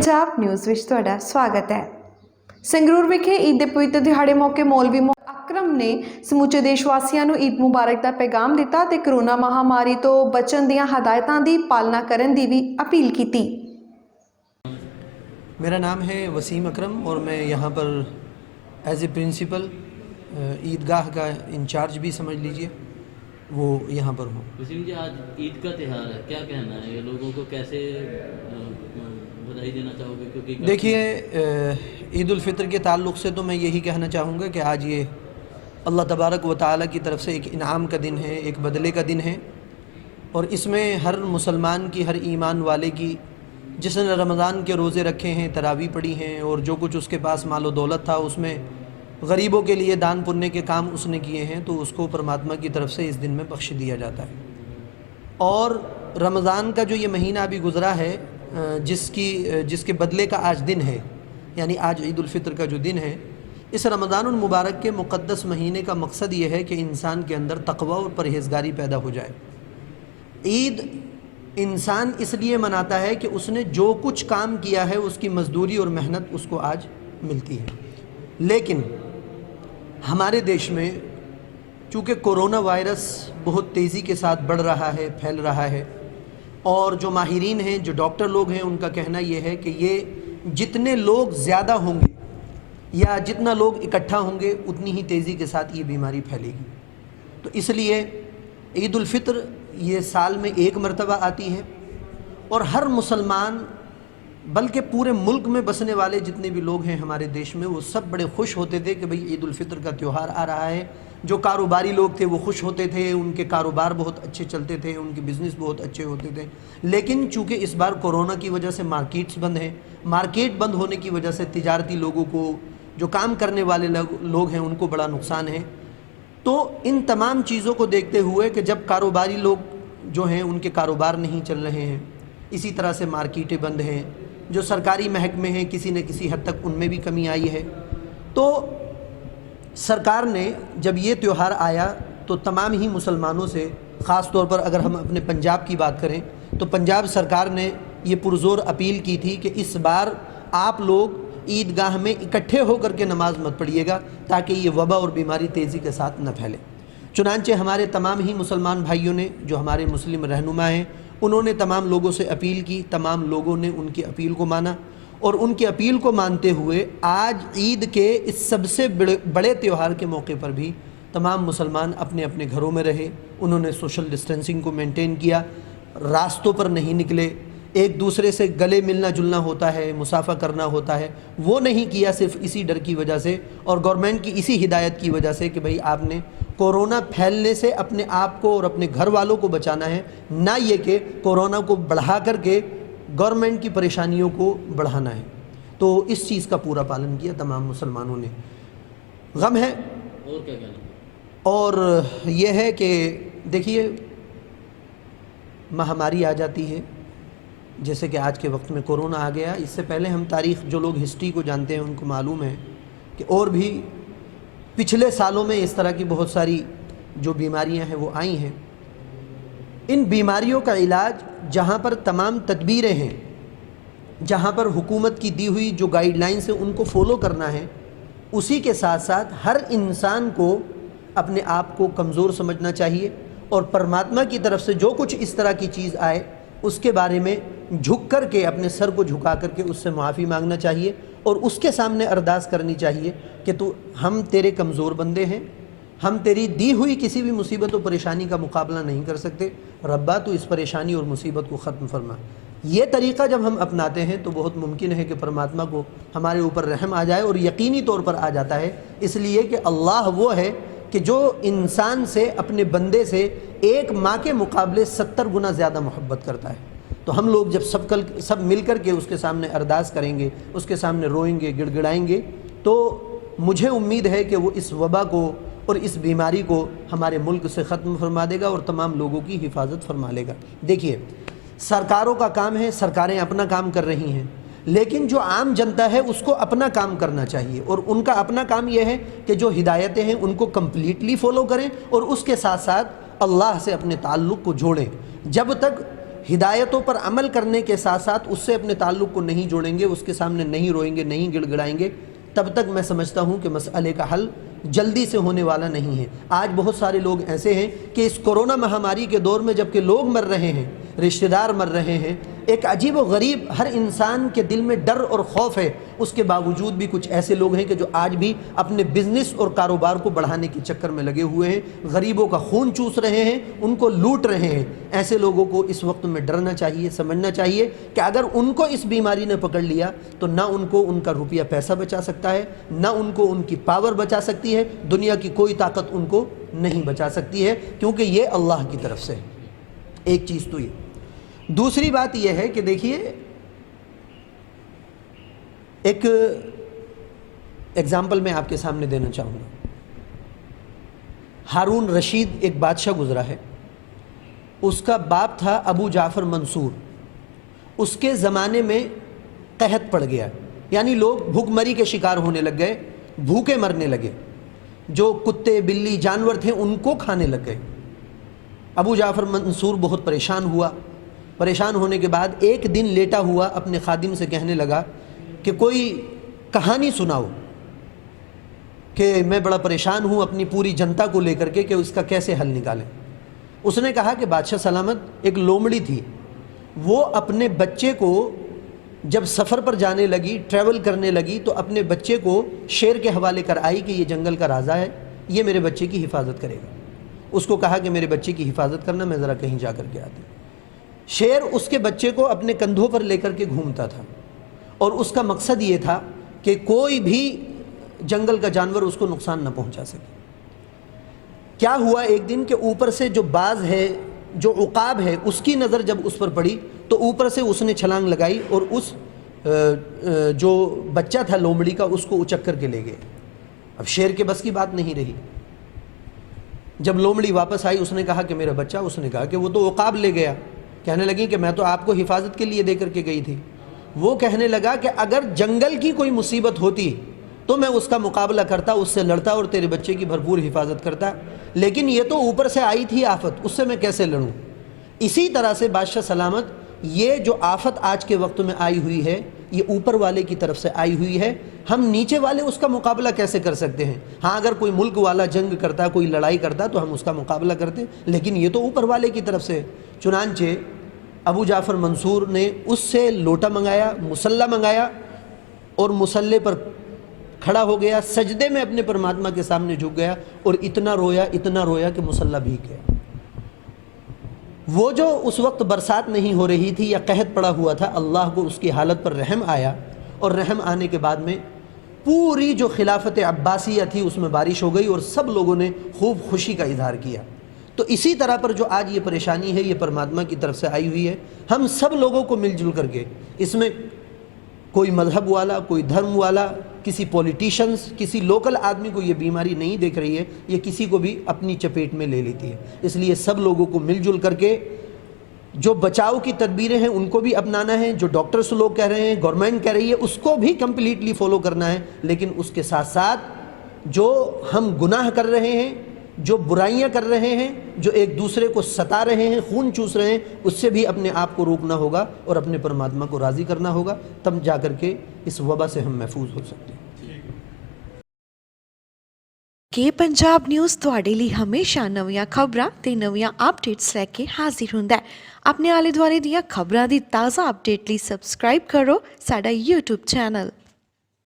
Punjab news which तुहाडा स्वागत है। संगरूर विखे ईद दे पवित्र दिहाड़े मौके मौलवी अकरम ने समूचे देशवासियों को ईद मुबारक का पैगाम दिता ते कोरोना महामारी तो बचन दीआं हदायतां दी पालना करन दी भी अपील की। मेरा नाम है वसीम अकरम और मैं यहाँ पर एज ए प्रिंसिपल ईदगाह का इंचार्ज भी समझ लीजिए वो यहाँ पर हूँ। वसीम जी, आज ईद का त्यौहार है, क्या कहना है, ये लोगों को कैसे बधाई देना चाहोगे? क्योंकि देखिए, ईद उल फितर के ताल्लुक़ से तो मैं यही कहना चाहूँगा कि आज ये अल्लाह तबारक व तआला की तरफ से एक इनाम का दिन है, एक बदले का दिन है और इसमें हर मुसलमान की, हर ईमान वाले की जिसने रमज़ान के रोज़े रखे हैं, तरावी पढ़ी हैं और जो कुछ उसके पास मालो दौलत था उसमें गरीबों के लिए दान पुण्य के काम उसने किए हैं तो उसको परमात्मा की तरफ से इस दिन में बख्श दिया जाता है। और रमज़ान का जो ये महीना अभी गुज़रा है जिसके बदले का आज दिन है, यानी आज ईद उल फितर का जो दिन है, इस रमज़ानुल मुबारक के मुक़द्दस महीने का मकसद ये है कि इंसान के अंदर तक़वा और परहेज़गारी पैदा हो जाए। ईद इंसान इसलिए मनाता है कि उसने जो कुछ काम किया है उसकी मज़दूरी और मेहनत उसको आज मिलती है। लेकिन हमारे देश में चूँकि कोरोना वायरस बहुत तेज़ी के साथ बढ़ रहा है, फैल रहा है और जो माहिरीन हैं, जो डॉक्टर लोग हैं, उनका कहना ये है कि ये जितने लोग ज़्यादा होंगे या जितना लोग इकट्ठा होंगे उतनी ही तेज़ी के साथ ये बीमारी फैलेगी। तो इसलिए ईद उल फितर ये साल में एक मरतबा आती है और हर मुसलमान बल्कि पूरे मुल्क में बसने वाले जितने भी लोग हैं हमारे देश में वो सब बड़े खुश होते थे कि भाई ईद उल फितर का त्यौहार आ रहा है। जो कारोबारी लोग थे वो खुश होते थे, उनके कारोबार बहुत अच्छे चलते थे, उनके बिज़नेस बहुत अच्छे होते थे। लेकिन चूँकि इस बार कोरोना की वजह से मार्केट्स बंद हैं, मार्केट बंद होने की वजह से तिजारती लोगों को, जो काम करने वाले लोग हैं, उनको बड़ा नुकसान है। तो इन तमाम चीज़ों को देखते हुए कि जब कारोबारी लोग जो हैं उनके कारोबार नहीं चल रहे हैं, इसी तरह से मार्केटें बंद हैं, जो सरकारी महकमे हैं किसी न किसी हद तक उनमें भी कमी आई है, तो सरकार ने जब ये त्यौहार आया तो तमाम ही मुसलमानों से, ख़ास तौर पर अगर हम अपने पंजाब की बात करें तो पंजाब सरकार ने ये पुरज़ोर अपील की थी कि इस बार आप लोग ईदगाह में इकट्ठे होकर के नमाज मत पढ़िएगा ताकि ये वबा और बीमारी तेज़ी के साथ न फैले। चुनांचे हमारे तमाम ही मुसलमान भाइयों ने, जो हमारे मुस्लिम रहनुमा हैं, उन्होंने तमाम लोगों से अपील की, तमाम लोगों ने उनकी अपील को माना और उनकी अपील को मानते हुए आज ईद के इस सबसे बड़े त्यौहार के मौके पर भी तमाम मुसलमान अपने अपने घरों में रहे। उन्होंने सोशल डिस्टेंसिंग को मेंटेन किया, रास्तों पर नहीं निकले, एक दूसरे से गले मिलना जुलना होता है, मुसाफा करना होता है, वो नहीं किया सिर्फ इसी डर की वजह से और गवर्नमेंट की इसी हिदायत की वजह से कि भाई आपने कोरोना फैलने से अपने आप को और अपने घर वालों को बचाना है, ना ये कि कोरोना को बढ़ा करके गवर्नमेंट की परेशानियों को बढ़ाना है। तो इस चीज़ का पूरा पालन किया तमाम मुसलमानों ने। गम है और क्या कहना? और ये है कि देखिए, महामारी आ जाती है, जैसे कि आज के वक्त में कोरोना आ गया। इससे पहले हम तारीख़, जो लोग हिस्ट्री को जानते हैं उनको मालूम है कि और भी पिछले सालों में इस तरह की बहुत सारी जो बीमारियां हैं वो आई हैं। इन बीमारियों का इलाज, जहां पर तमाम तदबीरें हैं, जहां पर हुकूमत की दी हुई जो गाइडलाइंस है उनको फॉलो करना है, उसी के साथ साथ हर इंसान को अपने आप को कमज़ोर समझना चाहिए और परमात्मा की तरफ से जो कुछ इस तरह की चीज़ आए उसके बारे में झुक कर के, अपने सर को झुका करके उससे माफ़ी मांगना चाहिए और उसके सामने अरदास करनी चाहिए कि तू, हम तेरे कमज़ोर बंदे हैं, हम तेरी दी हुई किसी भी मुसीबत और परेशानी का मुकाबला नहीं कर सकते, रब्बा तू इस परेशानी और मुसीबत को ख़त्म फरमा। ये तरीक़ा जब हम अपनाते हैं तो बहुत मुमकिन है कि परमात्मा को हमारे ऊपर रहम आ जाए और यकीनी तौर पर आ जाता है, इसलिए कि अल्लाह वो है कि जो इंसान से, अपने बंदे से एक माँ के मुकाबले 70 गुना ज़्यादा मोहब्बत करता है। तो हम लोग जब सब मिल कर के उसके सामने अरदास करेंगे, उसके सामने रोएंगे, गिड़गिड़ाएंगे, तो मुझे उम्मीद है कि वो इस वबा को और इस बीमारी को हमारे मुल्क से ख़त्म फरमा देगा और तमाम लोगों की हिफाजत फरमा लेगा। देखिए, सरकारों का काम है, सरकारें अपना काम कर रही हैं, लेकिन जो आम जनता है उसको अपना काम करना चाहिए और उनका अपना काम यह है कि जो हिदायतें हैं उनको कम्प्लीटली फॉलो करें और उसके साथ साथ अल्लाह से अपने ताल्लुक़ को जोड़ें। जब तक हिदायतों पर अमल करने के साथ साथ उससे अपने ताल्लुक़ को नहीं जोड़ेंगे, उसके सामने नहीं रोएंगे, नहीं गिड़गिड़ाएंगे, तब तक मैं समझता हूँ कि मसले का हल जल्दी से होने वाला नहीं है। आज बहुत सारे लोग ऐसे हैं कि इस कोरोना महामारी के दौर में जबकि लोग मर रहे हैं, रिश्तेदार मर रहे हैं, एक अजीब व गरीब हर इंसान के दिल में डर और खौफ है, उसके बावजूद भी कुछ ऐसे लोग हैं कि जो आज भी अपने बिजनेस और कारोबार को बढ़ाने के चक्कर में लगे हुए हैं, गरीबों का खून चूस रहे हैं, उनको लूट रहे हैं। ऐसे लोगों को इस वक्त में डरना चाहिए, समझना चाहिए कि अगर उनको इस बीमारी ने पकड़ लिया तो ना उनको उनका रुपया पैसा बचा सकता है, ना उनको उनकी पावर बचा सकती है, दुनिया की कोई ताकत उनको नहीं बचा सकती है, क्योंकि ये अल्लाह की तरफ से है। एक चीज़ तो ये। दूसरी बात यह है कि देखिए, एक एग्जाम्पल मैं आपके सामने देना चाहूँगा। हारून रशीद एक बादशाह गुजरा है, उसका बाप था अबू जाफ़र मंसूर। उसके ज़माने में कहत पड़ गया, यानी लोग भूखमरी के शिकार होने लग गए, भूखे मरने लगे, जो कुत्ते बिल्ली जानवर थे उनको खाने लग गए। अबू जाफ़र मंसूर बहुत परेशान हुआ। परेशान होने के बाद एक दिन लेटा हुआ अपने खादिम से कहने लगा कि कोई कहानी सुनाओ कि मैं बड़ा परेशान हूँ अपनी पूरी जनता को लेकर के कि उसका कैसे हल निकालें। उसने कहा कि बादशाह सलामत, एक लोमड़ी थी, वो अपने बच्चे को जब सफ़र पर जाने लगी, ट्रैवल करने लगी, तो अपने बच्चे को शेर के हवाले कर आई कि ये जंगल का राजा है, ये मेरे बच्चे की हिफाजत करेगा। उसको कहा कि मेरे बच्चे की हिफाजत करना, मैं ज़रा कहीं जा कर के आती। शेर उसके बच्चे को अपने कंधों पर लेकर के घूमता था और उसका मकसद ये था कि कोई भी जंगल का जानवर उसको नुकसान न पहुंचा सके। क्या हुआ एक दिन कि ऊपर से जो बाज है, जो उकाब है, उसकी नज़र जब उस पर पड़ी तो ऊपर से उसने छलांग लगाई और उस जो बच्चा था लोमड़ी का, उसको उचक कर के ले गए। अब शेर के बस की बात नहीं रही। जब लोमड़ी वापस आई, उसने कहा कि मेरा बच्चा, उसने कहा कि वो तो उकाब ले गया। कहने लगी कि मैं तो आपको हिफाजत के लिए दे करके गई थी। वो कहने लगा कि अगर जंगल की कोई मुसीबत होती तो मैं उसका मुकाबला करता, उससे लड़ता और तेरे बच्चे की भरपूर हिफाजत करता, लेकिन ये तो ऊपर से आई थी आफत, उससे मैं कैसे लड़ूं। इसी तरह से बादशाह सलामत, ये जो आफत आज के वक्त में आई हुई है, ये ऊपर वाले की तरफ से आई हुई है। हम नीचे वाले उसका मुकाबला कैसे कर सकते हैं? हाँ, अगर कोई मुल्क वाला जंग करता, कोई लड़ाई करता तो हम उसका मुकाबला करते, लेकिन ये तो ऊपर वाले की तरफ से। चुनांचे अबू जाफ़र मंसूर ने उससे लोटा मंगाया, मुसल्ला मंगाया और मुसल्ले पर खड़ा हो गया, सजदे में अपने परमात्मा के सामने झुक गया और इतना रोया कि मुसल्ला भीग गया। वो जो उस वक्त बरसात नहीं हो रही थी या कहत पड़ा हुआ था, अल्लाह को उसकी हालत पर रहम आया और रहम आने के बाद में पूरी जो खिलाफत अब्बासिया थी उसमें बारिश हो गई और सब लोगों ने खूब खुशी का इजहार किया। तो इसी तरह पर जो आज ये परेशानी है, ये परमात्मा की तरफ से आई हुई है। हम सब लोगों को मिलजुल करके, इसमें कोई मजहब वाला, कोई धर्म वाला, किसी पॉलिटिशियंस, किसी लोकल आदमी को ये बीमारी नहीं देख रही है, ये किसी को भी अपनी चपेट में ले लेती है। इसलिए सब लोगों को मिलजुल करके जो बचाव की तदबीरें हैं उनको भी अपनाना है, जो डॉक्टर्स लोग कह रहे हैं, गवर्नमेंट कह रही है, उसको भी कम्प्लीटली फॉलो करना है। लेकिन उसके साथ साथ जो हम गुनाह कर रहे हैं, जो बुराइयां कर रहे हैं, जो एक दूसरे को सता रहे हैं, खून चूस रहे हैं, उससे भी अपने आप को रोकना होगा और अपने परमात्मा को राज़ी करना होगा, तब जा कर के इस वबा से हम महफूज हो सकते हैं। के पंजाब न्यूज़ ਤੁਹਾਡੇ ਲਈ ਹਮੇਸ਼ਾ ਨਵੀਆਂ ਖਬਰਾਂ ਤੇ ਨਵੀਆਂ ਅਪਡੇਟਸ ਲੈ ਕੇ ਹਾਜ਼ਰ ਹੁੰਦਾ ਹੈ। ਆਪਣੇ ਆਲੇ ਦੁਆਲੇ ਦੀਆਂ ਖਬਰਾਂ ਦੀ ਤਾਜ਼ਾ ਅਪਡੇਟ ਲਈ ਸਬਸਕ੍ਰਾਈਬ ਕਰੋ ਸਾਡਾ YouTube ਚੈਨਲ।